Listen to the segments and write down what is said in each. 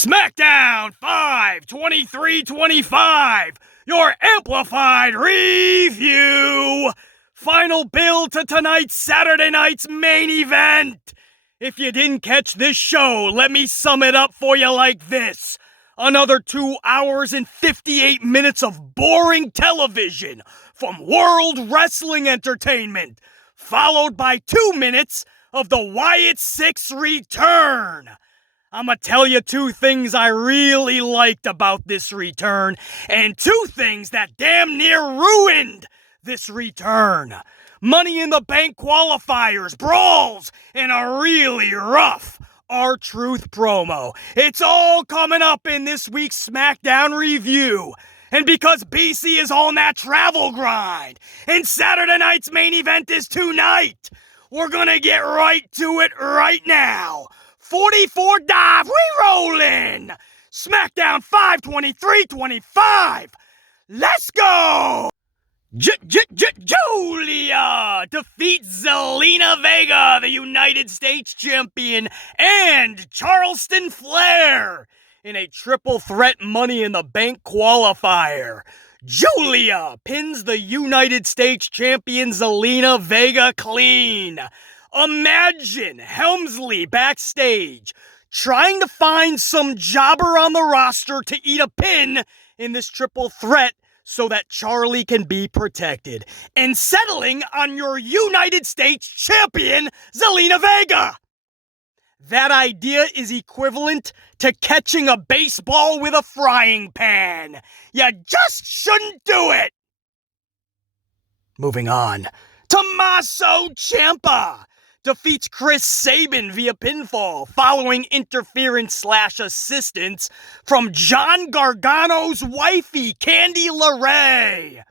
SmackDown 5/23/25, your amplified review. Final build to tonight's Saturday night's main event. If you didn't catch this show, let me sum it up for you like this. Another 2 hours and 58 minutes of boring television from World Wrestling Entertainment, followed by 2 minutes of the Wyatts 6 return. I'ma tell you 2 things I really liked about this return, and 2 things that damn near ruined this return. Money in the Bank qualifiers, brawls, and a really rough R-Truth promo. It's all coming up in this week's SmackDown review. And because BC is on that travel grind, and Saturday night's main event is tonight, we're gonna get right to it right now. 44 dive, we rollin'! SmackDown 5/23/25. Let's go! Julia defeats Zelina Vega, the United States champion, and Charleston Flair in a triple threat Money in the Bank qualifier. Julia pins the United States champion Zelina Vega clean. Imagine Helmsley backstage trying to find some jobber on the roster to eat a pin in this triple threat so that Charlie can be protected, and settling on your United States champion Zelina Vega. That idea is equivalent to catching a baseball with a frying pan. You just shouldn't do it. Moving on. Tommaso Ciampa defeats Chris Sabin via pinfall following interference/assistance from John Gargano's wifey, Candy LeRae.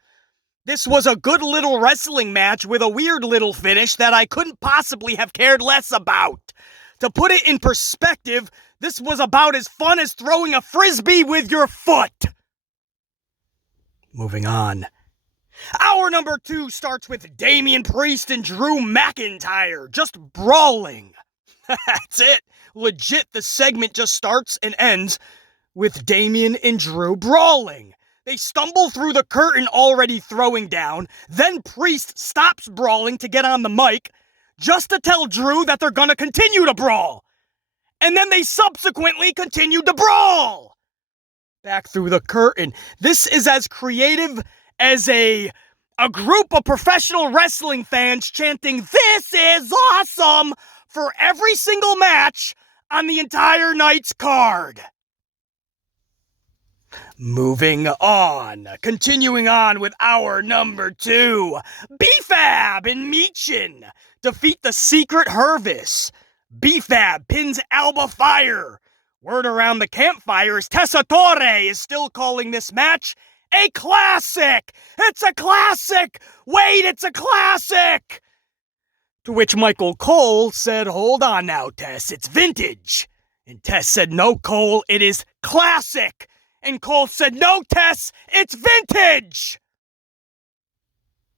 This was a good little wrestling match with a weird little finish that I couldn't possibly have cared less about. To put it in perspective, this was about as fun as throwing a frisbee with your foot. Moving on. Hour number 2 starts with Damian Priest and Drew McIntyre just brawling. That's it. Legit, the segment just starts and ends with Damian and Drew brawling. They stumble through the curtain already throwing down, then Priest stops brawling to get on the mic just to tell Drew that they're gonna continue to brawl. And then they subsequently continue to brawl. Back through the curtain. This is as creative as a group of professional wrestling fans chanting, "This is awesome!" for every single match on the entire night's card. Moving on. Continuing on with hour number 2. B-Fab and Michin defeat the Secret Hervis. B-Fab pins Alba Fire. Word around the campfire is Tessa Torre is still calling this match a classic! It's a classic! Wait, it's a classic! To which Michael Cole said, "Hold on now, Tess, it's vintage." And Tess said, "No, Cole, it is classic." And Cole said, "No, Tess, it's vintage!"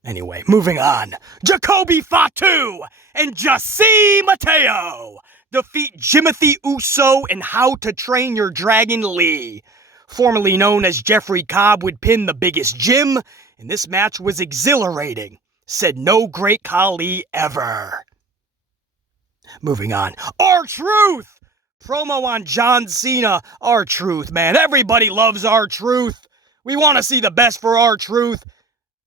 Anyway, moving on. Jacoby Fatu and Jussi Mateo defeat Jimothy Uso and How to Train Your Dragon Lee. Formerly known as Jeffrey Cobb would pin the Biggest Jim, and this match was exhilarating. Said no great Khali ever. Moving on. R-Truth! Promo on John Cena. R-Truth, man. Everybody loves R-Truth. We want to see the best for R-Truth.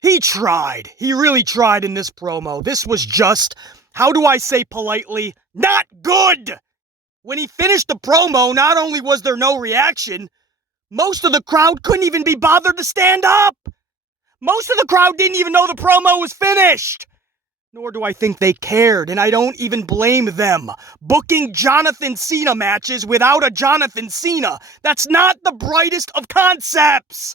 He tried. He really tried in this promo. This was just, how do I say politely, not good! When he finished the promo, not only was there no reaction, most of the crowd couldn't even be bothered to stand up. Most of the crowd didn't even know the promo was finished. Nor do I think they cared, and I don't even blame them. Booking Jonathan Cena matches without a Jonathan Cena, that's not the brightest of concepts.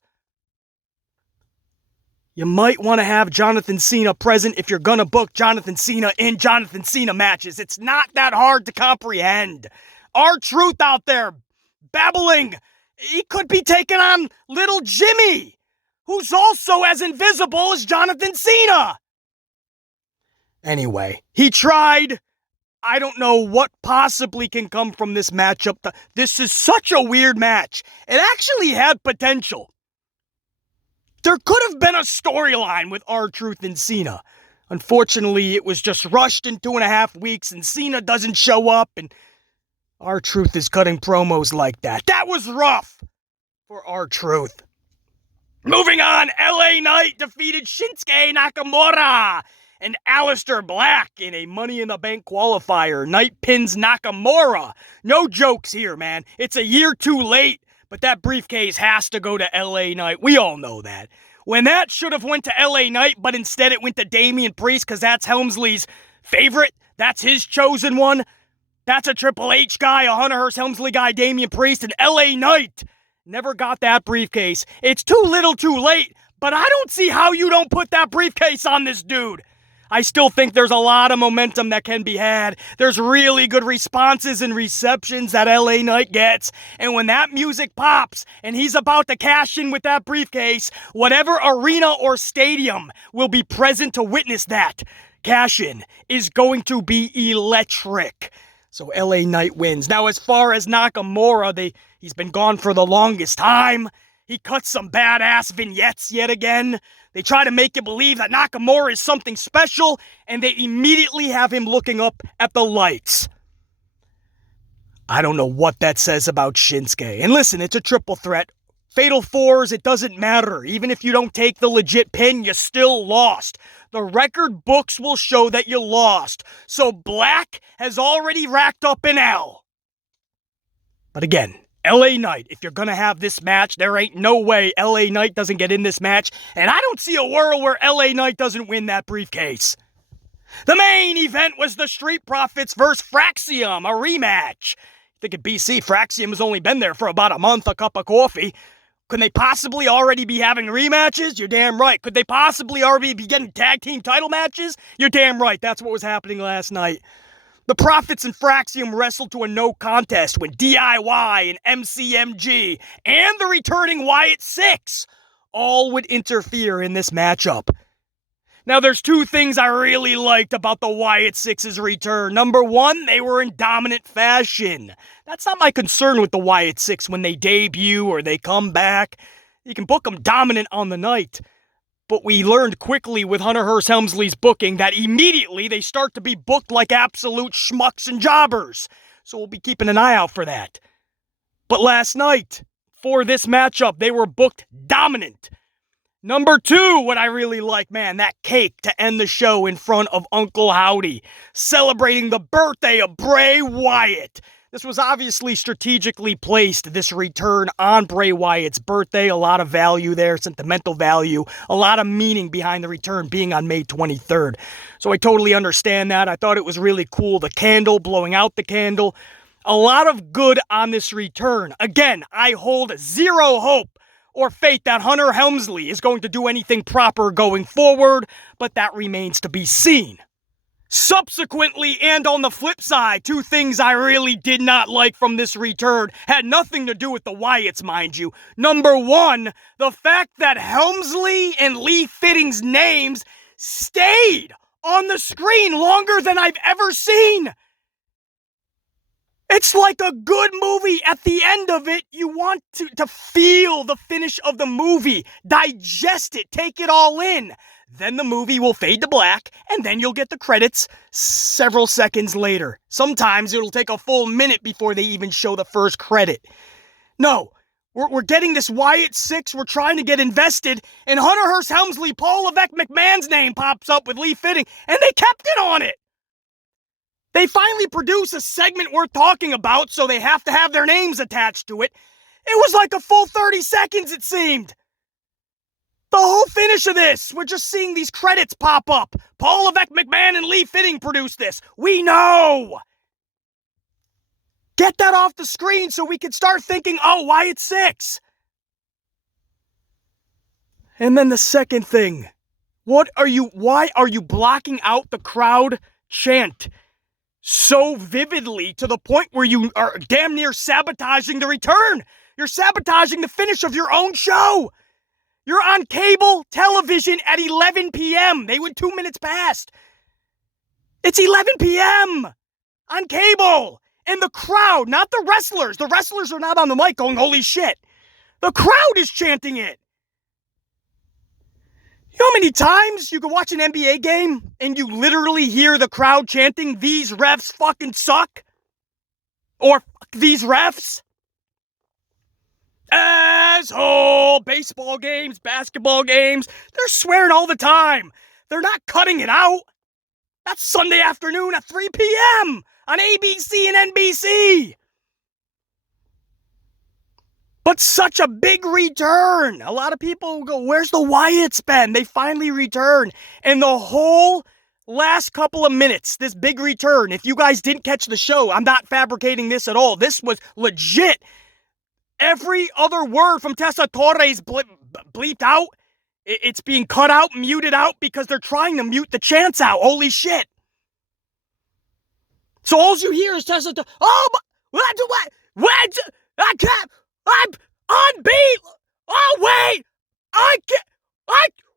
You might want to have Jonathan Cena present if you're gonna book Jonathan Cena in Jonathan Cena matches. It's not that hard to comprehend. R-Truth out there babbling. He could be taking on little Jimmy, who's also as invisible as Jonathan Cena. Anyway, he tried. I don't know what possibly can come from this matchup. This is such a weird match. It actually had potential. There could have been a storyline with R-Truth and Cena. Unfortunately, it was just rushed in 2.5 weeks, and Cena doesn't show up, and R-Truth is cutting promos like that. That was rough for R-Truth. Moving on, LA Knight defeated Shinsuke Nakamura and Aleister Black in a Money in the Bank qualifier. Knight pins Nakamura. No jokes here, man. It's a year too late, but that briefcase has to go to LA Knight. We all know that. When that should have went to LA Knight, but instead it went to Damian Priest because that's Helmsley's favorite. That's his chosen one. That's a Triple H guy, a Hunter Hearst Helmsley guy, Damian Priest, and LA Knight never got that briefcase. It's too little too late, but I don't see how you don't put that briefcase on this dude. I still think there's a lot of momentum that can be had. There's really good responses and receptions that LA Knight gets. And when that music pops and he's about to cash in with that briefcase, whatever arena or stadium will be present to witness that cash in is going to be electric. So LA Knight wins. Now, as far as Nakamura, he's been gone for the longest time. He cuts some badass vignettes yet again. They try to make you believe that Nakamura is something special, and they immediately have him looking up at the lights. I don't know what that says about Shinsuke. And listen, it's a triple threat. Fatal fours, it doesn't matter. Even if you don't take the legit pin, you still lost. The record books will show that you lost. So Black has already racked up an L. But again, LA Knight, if you're going to have this match, there ain't no way LA Knight doesn't get in this match, and I don't see a world where LA Knight doesn't win that briefcase. The main event was the Street Profits versus Fraxium, a rematch. Think at BC, Fraxium has only been there for about a month, a cup of coffee. Could they possibly already be having rematches? You're damn right. Could they possibly already be getting tag team title matches? You're damn right. That's what was happening last night. The Profits and Fraxium wrestled to a no contest when DIY and MCMG and the returning Wyatts 6 all would interfere in this matchup. Now, there's two things I really liked about the Wyatts 6's return. Number one, they were in dominant fashion. That's not my concern with the Wyatts 6 when they debut or they come back. You can book them dominant on the night. But we learned quickly with Hunter Hearst Helmsley's booking that immediately they start to be booked like absolute schmucks and jobbers. So we'll be keeping an eye out for that. But last night, for this matchup, they were booked dominant. Number two, what I really like, man, that cake to end the show in front of Uncle Howdy, celebrating the birthday of Bray Wyatt. This was obviously strategically placed, this return on Bray Wyatt's birthday. A lot of value there, sentimental value, a lot of meaning behind the return being on May 23rd. So I totally understand that. I thought it was really cool. The candle, blowing out the candle. A lot of good on this return. Again, I hold zero hope or faith that Hunter Helmsley is going to do anything proper going forward, but that remains to be seen. Subsequently, and on the flip side, two things I really did not like from this return had nothing to do with the Wyatts, mind you. Number one, the fact that Helmsley and Lee Fitting's names stayed on the screen longer than I've ever seen. It's like a good movie. At the end of it, you want to feel the finish of the movie, digest it, take it all in. Then the movie will fade to black, and then you'll get the credits several seconds later. Sometimes it'll take a full minute before they even show the first credit. No, we're getting this Wyatts 6, we're trying to get invested, and Hunter Hearst Helmsley, Paul Levesque McMahon's name pops up with Lee Fitting, and they kept it on it. They finally produce a segment worth talking about, so they have to have their names attached to it. It was like a full 30 seconds, it seemed. The whole finish of this, we're just seeing these credits pop up. Paul Levesque McMahon and Lee Fitting produced this. We know. Get that off the screen so we can start thinking, oh, Wyatts 6. And then the second thing. Why are you blocking out the crowd chant so vividly to the point where you are damn near sabotaging the return? You're sabotaging the finish of your own show. You're on cable television at 11 p.m. They went 2 minutes past. It's 11 p.m. on cable. And the crowd, not the wrestlers. The wrestlers are not on the mic going, holy shit. The crowd is chanting it. You know how many times you can watch an NBA game and you literally hear the crowd chanting, these refs fucking suck? Or fuck these refs? Asshole! Baseball games, basketball games, they're swearing all the time. They're not cutting it out. That's Sunday afternoon at 3 p.m. on ABC and NBC. But such a big return. A lot of people go, where's the Wyatts been? They finally returned. And the whole last couple of minutes, this big return, if you guys didn't catch the show, I'm not fabricating this at all. This was legit. Every other word from Tessa Torres bleeped out. It's being cut out, muted out, because they're trying to mute the chants out. Holy shit. So all you hear is Tessa Torres. Oh, what? I can't. I'm unbeat. Oh, wait. I can't.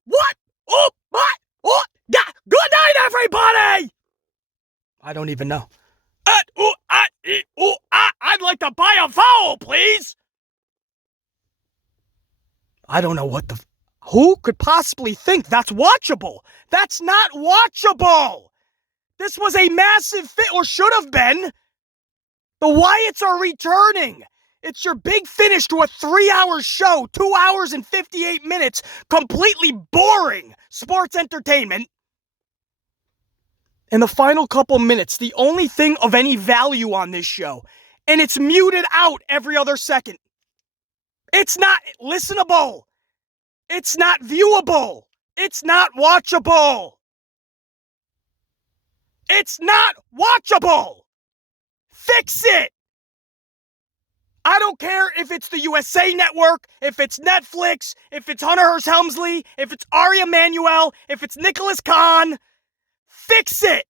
What? Oh, what? Oh, yeah. Good night, everybody. I don't even know. I'd like to buy a vowel, please. I don't know what who could possibly think that's watchable? That's not watchable. This was a massive fit, or should have been. The Wyatts are returning. It's your big finish to a 3-hour show, 2 hours and 58 minutes, completely boring sports entertainment. In the final couple minutes, the only thing of any value on this show, and it's muted out every other second. It's not listenable. It's not viewable. It's not watchable. It's not watchable. Fix it. I don't care if it's the USA Network, if it's Netflix, if it's Hunter Hearst Helmsley, if it's Ari Emanuel, if it's Nicholas Khan. Fix it.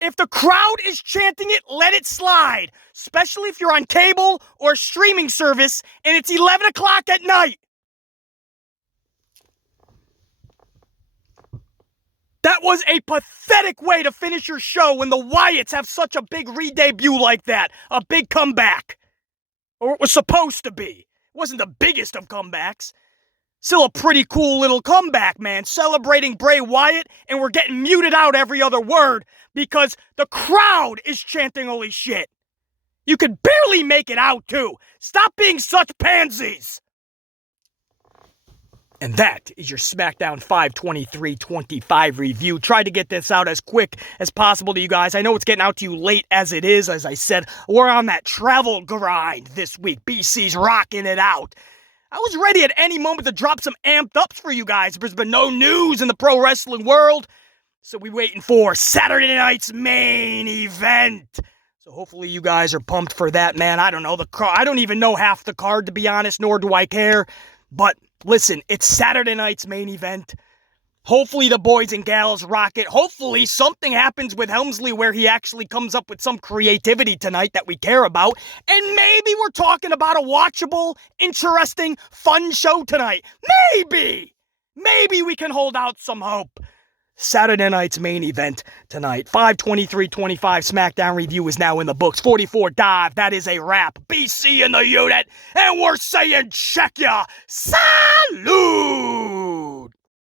If the crowd is chanting it, let it slide. Especially if you're on cable or streaming service and it's 11 o'clock at night. That was a pathetic way to finish your show when the Wyatts have such a big re-debut like that. A big comeback. Or it was supposed to be. It wasn't the biggest of comebacks. Still a pretty cool little comeback, man. Celebrating Bray Wyatt, and we're getting muted out every other word because the crowd is chanting holy shit. You could barely make it out, too. Stop being such pansies. And that is your SmackDown 5/23/25 review. Tried to get this out as quick as possible to you guys. I know it's getting out to you late as it is. As I said, we're on that travel grind this week. BC's rocking it out. I was ready at any moment to drop some amped ups for you guys. There's been no news in the pro wrestling world. So we're waiting for Saturday night's main event. So hopefully you guys are pumped for that, man. I don't know. I don't even know half the card, to be honest, nor do I care. But listen, it's Saturday night's main event. Hopefully the boys and gals rock it. Hopefully something happens with Helmsley where he actually comes up with some creativity tonight that we care about. And maybe we're talking about a watchable, interesting, fun show tonight. Maybe we can hold out some hope. Saturday night's main event tonight. 5/23/25 SmackDown review is now in the books. 44 dive. That is a wrap. BC in the unit. And we're saying check ya. Salute!